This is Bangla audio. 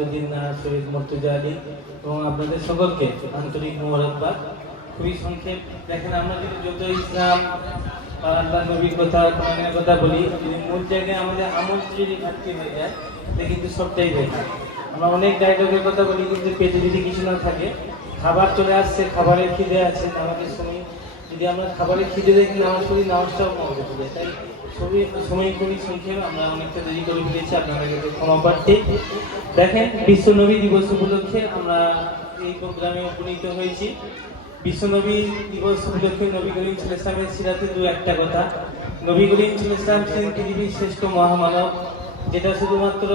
তাজউদ্দিন শহীদ মুর্তজা আলী এবং আপনাদের সকলকে আন্তরিক মোবারকবাদ। খুবই সংক্ষেপ, দেখেন আমরা যদি যত ইসলাম বা আল্লাহ নবীর কথা কোরআনের কথা বলি, যদি মূল জায়গায় আমাদের আমল যদি ঘাটতি হয়ে যায় তাহলে কিন্তু সবটাই দেখে। আমরা অনেক ডায়লগের কথা বলি, কিন্তু পেটে যদি কিছু না থাকে, খাবার চলে আসছে, খাবারের খিদে আছে, আমাদের সময় যদি আমরা খাবারের খিদে দেখি নামাজ পড়ি, নামাজটাও কম হতে যায়। তাই সময় খুবই সংক্ষেপে আমরা অনেকটা দেরি করে ফেলেছি, আপনাদের ক্ষমা প্রার্থী। দেখেন, বিশ্ব নবী দিবস উপলক্ষে আমরা এই প্রোগ্রামে উপনীত হয়েছি। বিশ্ব নবী দিবস উপলক্ষে নবী করিম সাল্লাল্লাহু আলাইহি ওয়াসাল্লামের সিরাতে দু একটা কথা। নবী করিম সাল্লাল্লাহু আলাইহি ওয়াসাল্লাম ছিলেন পৃথিবীর শ্রেষ্ঠ মহামানব, যেটা শুধুমাত্র